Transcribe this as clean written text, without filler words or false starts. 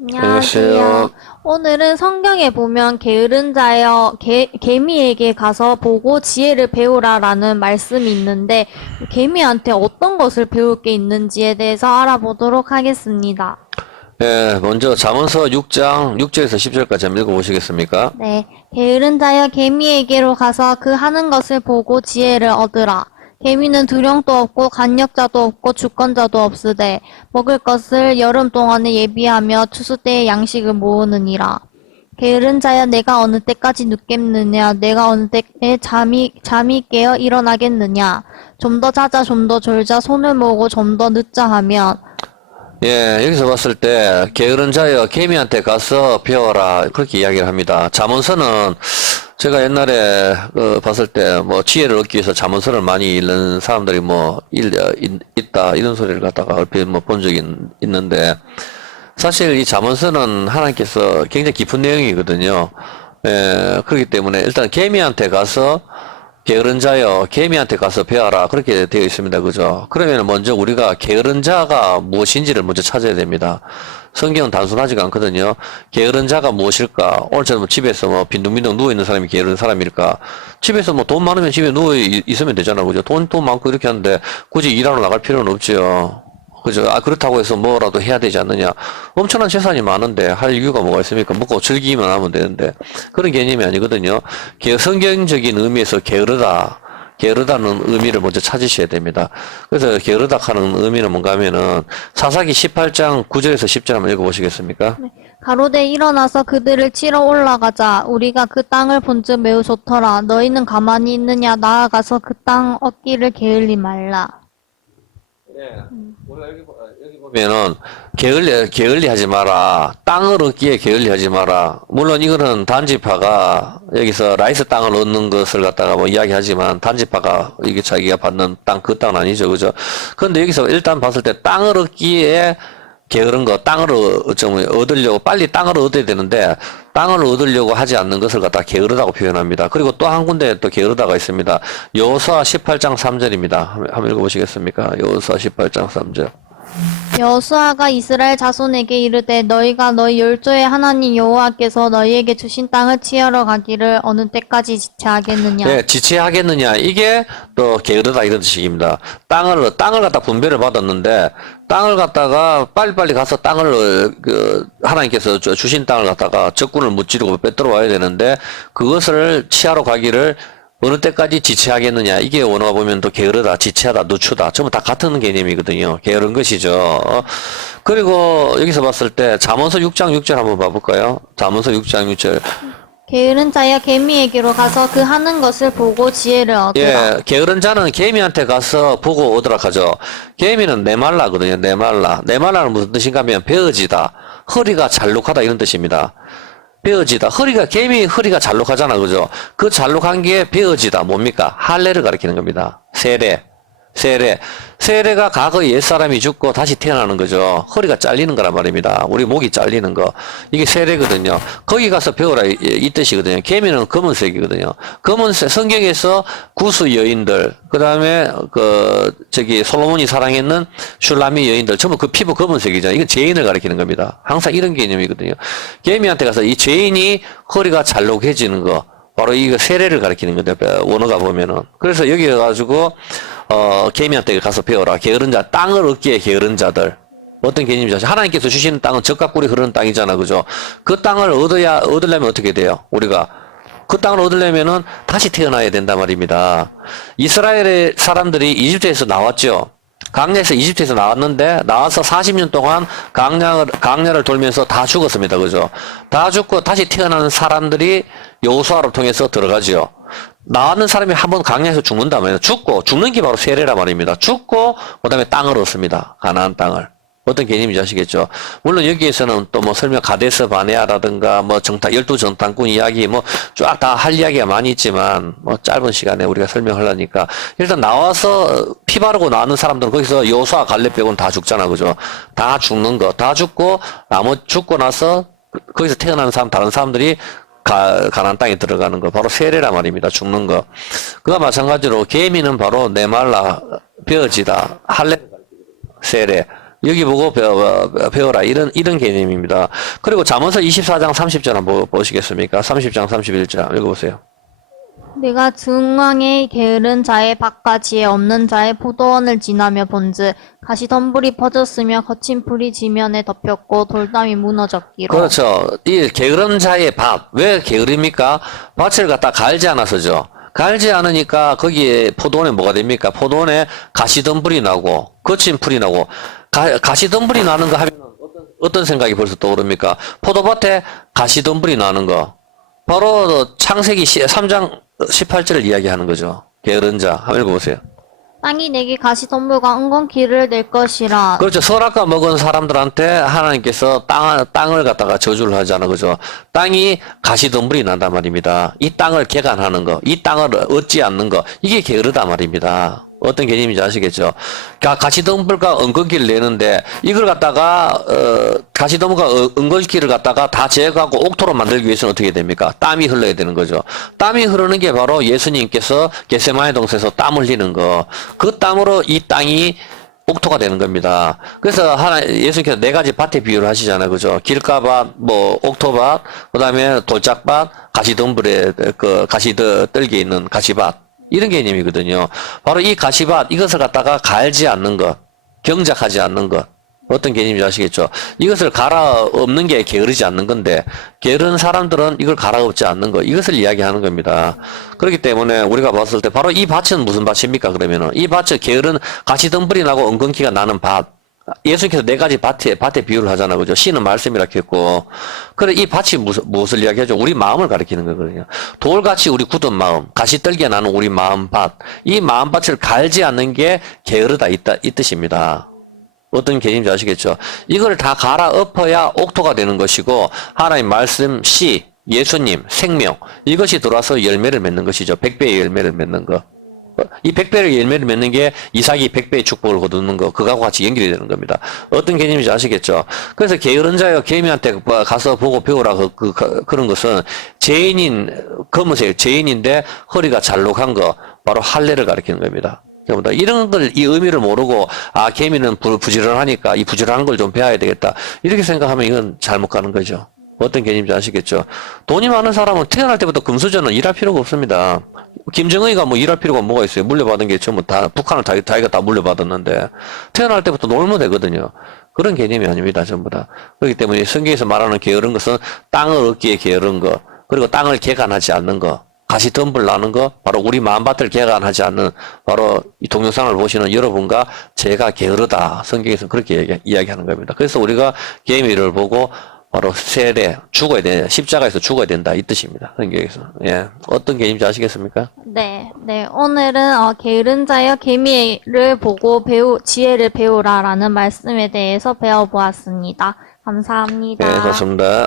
안녕하세요. 오늘은 성경에 보면 게으른 자여 개미에게 가서 보고 지혜를 배우라라는 말씀이 있는데 개미한테 어떤 것을 배울 게 있는지에 대해서 알아보도록 하겠습니다. 예, 먼저 잠언서 6장 6절에서 10절까지 한번 읽어보시겠습니까? 네, 게으른 자여 개미에게로 가서 그 하는 것을 보고 지혜를 얻으라. 개미는 두령도 없고 간역자도 없고 주권자도 없으되 먹을 것을 여름 동안에 예비하며 추수 때에 양식을 모으느니라. 게으른 자여 내가 어느 때까지 눕겠느냐 내가 어느 때에 잠이 깨어 일어나겠느냐. 좀 더 자자 좀 더 졸자 손을 모으고 좀 더 늦자 하면. 예, 여기서 봤을 때 게으른 자여 개미한테 가서 배워라 그렇게 이야기를 합니다. 잠언서는 제가 옛날에 봤을 때 뭐 지혜를 얻기 위해서 잠언서를 많이 읽는 사람들이 있다 이런 소리를 갖다가 얼핏 본 적이 있는데 사실 이 잠언서는 하나님께서 굉장히 깊은 내용이거든요. 예, 그렇기 때문에 일단 개미한테 가서 게으른 자여 개미한테 가서 배워라 그렇게 되어 있습니다. 그죠? 그러면 먼저 우리가 게으른 자가 무엇인지를 먼저 찾아야 됩니다. 성경은 단순하지가 않거든요. 게으른 자가 무엇일까? 오늘처럼 집에서 빈둥빈둥 누워있는 사람이 게으른 사람일까? 집에서 돈 많으면 집에 누워 있으면 되잖아. 그죠? 돈 많고 이렇게 하는데 굳이 일하러 나갈 필요는 없죠. 그죠? 그렇다고 해서 뭐라도 해야 되지 않느냐. 엄청난 재산이 많은데 할 이유가 뭐가 있습니까? 먹고 즐기기만 하면 되는데. 그런 개념이 아니거든요. 성경적인 의미에서 게으르다는 의미를 먼저 찾으셔야 됩니다. 그래서 게으르다 하는 의미는 뭔가 하면은 사사기 18장 9절에서 10절 한번 읽어보시겠습니까? 네. 가로되 일어나서 그들을 치러 올라가자. 우리가 그 땅을 본즉 매우 좋더라. 너희는 가만히 있느냐. 나아가서 그 땅 얻기를 게을리 말라. 예. 우리가 여기 보면은 게을리 하지 마라. 땅을 얻기에 게을리 하지 마라. 물론 이거는 단지파가 여기서 라이스 땅을 얻는 것을 갖다가 이야기하지만 단지파가 이게 자기가 받는 땅 그 땅은 아니죠. 그죠? 그런데 여기서 일단 봤을 때 땅을 얻기에 게으른 거, 땅을 얻으려고, 빨리 땅을 얻어야 되는데, 땅을 얻으려고 하지 않는 것을 갖다 게으르다고 표현합니다. 그리고 또 한 군데 또 게으르다가 있습니다. 여호수아 18장 3절입니다. 한번 읽어보시겠습니까? 여호수아 18장 3절. 여호수아가 이스라엘 자손에게 이르되 너희가 너희 열조의 하나님 여호와께서 너희에게 주신 땅을 치러 가기를 어느 때까지 지체하겠느냐. 네, 지체하겠느냐. 이게 또 게으르다 이런 뜻입니다. 땅을 갖다 분배를 받았는데 땅을 갖다가 빨리빨리 가서 땅을 하나님께서 주신 땅을 갖다가 적군을 무찌르고 빼들어 와야 되는데 그것을 취하러 가기를 어느 때까지 지체하겠느냐. 이게 원어가 보면 또 게으르다, 지체하다, 늦추다. 전부 다 같은 개념이거든요. 게으른 것이죠. 그리고 여기서 봤을 때 잠언서 6장 6절 한번 봐볼까요? 잠언서 6장 6절. 게으른 자여 개미에게로 가서 그 하는 것을 보고 지혜를 얻으라. 예, 게으른 자는 개미한테 가서 보고 오더라 하죠. 개미는 네말라거든요. 네말라. 네말라는 무슨 뜻인가 하면 베어지다, 허리가 잘록하다 이런 뜻입니다. 베어지다. 개미 허리가 잘록하잖아. 그죠? 그 잘록한 게 베어지다. 뭡니까? 할례를 가리키는 겁니다. 세례가 과거 옛사람이 죽고 다시 태어나는 거죠. 허리가 잘리는 거란 말입니다. 우리 목이 잘리는 거. 이게 세례거든요. 거기 가서 배우라 이 뜻이거든요. 개미는 검은색이거든요. 검은색, 성경에서 구스 여인들, 그 다음에 솔로몬이 사랑했는 슐라미 여인들, 전부 그 피부 검은색이잖아요. 이건 죄인을 가리키는 겁니다. 항상 이런 개념이거든요. 개미한테 가서 이 죄인이 허리가 잘록해지는 거, 바로 이거 세례를 가리키는 건데, 원어가 보면은. 그래서 여기 가지고, 개미한테 가서 배워라. 게으른 자, 땅을 얻기에 게으른 자들. 어떤 개념이죠? 하나님께서 주시는 땅은 젖과 꿀이 흐르는 땅이잖아. 그죠? 그 땅을 얻으려면 어떻게 돼요? 우리가. 그 땅을 얻으려면은 다시 태어나야 된단 말입니다. 이스라엘의 사람들이 이집트에서 나왔죠. 광야에서 이집트에서 나왔는데 나와서 40년 동안 광야를 돌면서 다 죽었습니다. 그죠? 다 죽고 다시 태어나는 사람들이 여호수아를 통해서 들어가죠. 나왔는 사람이 한번 광야에서 죽는다면 죽는 게 바로 세례란 말입니다. 죽고 그다음에 땅을 얻습니다. 가나안 땅을. 어떤 개념인지 아시겠죠? 물론 여기에서는 또 설명 가데스 바네아라든가 12정탐꾼 이야기 쫙 다 할 이야기가 많이 있지만 짧은 시간에 우리가 설명하려니까 일단 나와서 피 바르고 나는 사람들은 거기서 여호수아 갈렙 빼고는 다 죽잖아. 그죠? 다 죽는 거. 다 죽고 죽고 나서 거기서 태어나는 다른 사람들이 가나안 땅에 들어가는 거. 바로 세례란 말입니다. 죽는 거. 그와 마찬가지로 개미는 바로 네말라, 베어지다, 할례, 세례. 여기 보고 배워라. 이런 개념입니다. 그리고 잠언서 24장 30절 한번 보시겠습니까? 30장 31절 읽어보세요. 내가 중앙에 게으른 자의 밭과 지혜 없는 자의 포도원을 지나며 본즉 가시덤불이 퍼졌으며 거친 풀이 지면에 덮였고 돌담이 무너졌기로. 그렇죠. 이 게으른 자의 밭. 왜 게으릅니까? 밭을 갖다 갈지 않아서죠. 갈지 않으니까 거기에 포도원에 뭐가 됩니까? 포도원에 가시덤불이 나고 거친 풀이 나고 가시덤불이 나는 거 하면 어떤 생각이 벌써 떠오릅니까? 포도밭에 가시덤불이 나는 거. 바로 창세기 3장 18절을 이야기하는 거죠. 게으른 자. 한번 읽어보세요. 땅이 내게 가시덤불과 은건기를 낼 것이라. 그렇죠. 선악과 먹은 사람들한테 하나님께서 땅을 갖다가 저주를 하잖아. 그죠? 땅이 가시덤불이 난단 말입니다. 이 땅을 개간하는 거, 이 땅을 얻지 않는 거, 이게 게으르다 말입니다. 어떤 개념인지 아시겠죠? 가시덤불과 은건기를 내는데 이걸 갖다가 가시덤불과 은건기를 갖다가 다 제거하고 옥토로 만들기 위해서는 어떻게 됩니까? 땀이 흘러야 되는 거죠. 땀이 흐르는 게 바로 예수님께서 겟세마네 동산에서 땀 흘리는 거. 그 땀으로 이 땅이 옥토가 되는 겁니다. 그래서 예수님께서 네 가지 밭의 비유를 하시잖아요. 그죠? 길가밭, 옥토밭, 그 다음에 돌짝밭, 가시덤불에 가시떨기에 있는 가시밭. 이런 개념이거든요. 바로 이 가시밭, 이것을 갖다가 갈지 않는 것, 경작하지 않는 것. 어떤 개념인지 아시겠죠? 이것을 갈아엎는 게 게으르지 않는 건데, 게으른 사람들은 이걸 갈아엎지 않는 것, 이것을 이야기하는 겁니다. 그렇기 때문에 우리가 봤을 때, 바로 이 밭은 무슨 밭입니까? 그러면은, 이 밭은 게으른 가시덤불이 나고 은근기가 나는 밭. 예수님께서 네 가지 밭의 비유를 하잖아요. 그죠? 씨는 말씀이라 했고. 그래, 이 밭이 무엇을 이야기하죠? 우리 마음을 가리키는 거거든요. 돌같이 우리 굳은 마음, 가시떨기에 나는 우리 마음 밭. 이 마음 밭을 갈지 않는 게 게으르다, 이 뜻입니다. 어떤 개념인지 아시겠죠? 이걸 다 갈아엎어야 옥토가 되는 것이고, 하나님 말씀, 씨, 예수님, 생명, 이것이 들어와서 열매를 맺는 것이죠. 100배의 열매를 맺는 것. 이 100배의 열매를 맺는 게 이삭이 100배의 축복을 거두는 거, 그거하고 같이 연결이 되는 겁니다. 어떤 개념인지 아시겠죠? 그래서 게으른 자여 개미한테 가서 보고 배우라 그런 것은 검은색 죄인인데 허리가 잘록한 거, 바로 할례를 가리키는 겁니다. 이런 걸, 이 의미를 모르고, 개미는 부지런하니까 이 부지런한 걸 좀 배워야 되겠다. 이렇게 생각하면 이건 잘못 가는 거죠. 어떤 개념인지 아시겠죠? 돈이 많은 사람은 태어날 때부터 금수저는 일할 필요가 없습니다. 김정은이가 뭐 일할 필요가 뭐가 있어요? 물려받은 게 전부 다, 북한을 자기가 다 물려받았는데, 태어날 때부터 놀면 되거든요. 그런 개념이 아닙니다, 전부 다. 그렇기 때문에 성경에서 말하는 게으른 것은 땅을 얻기에 게으른 것, 그리고 땅을 개간하지 않는 것, 가시덤불 나는 거, 바로 우리 마음밭을 개간하지 않는, 바로 이 동영상을 보시는 여러분과 제가 게으르다. 성경에서 그렇게 이야기하는 겁니다. 그래서 우리가 개미를 보고 바로 세례, 죽어야 돼. 십자가에서 죽어야 된다. 이 뜻입니다. 성경에서. 예. 어떤 개념인지 아시겠습니까? 네. 오늘은 게으른 자여 개미를 보고 지혜를 배우라라는 말씀에 대해서 배워보았습니다. 감사합니다. 네, 좋습니다.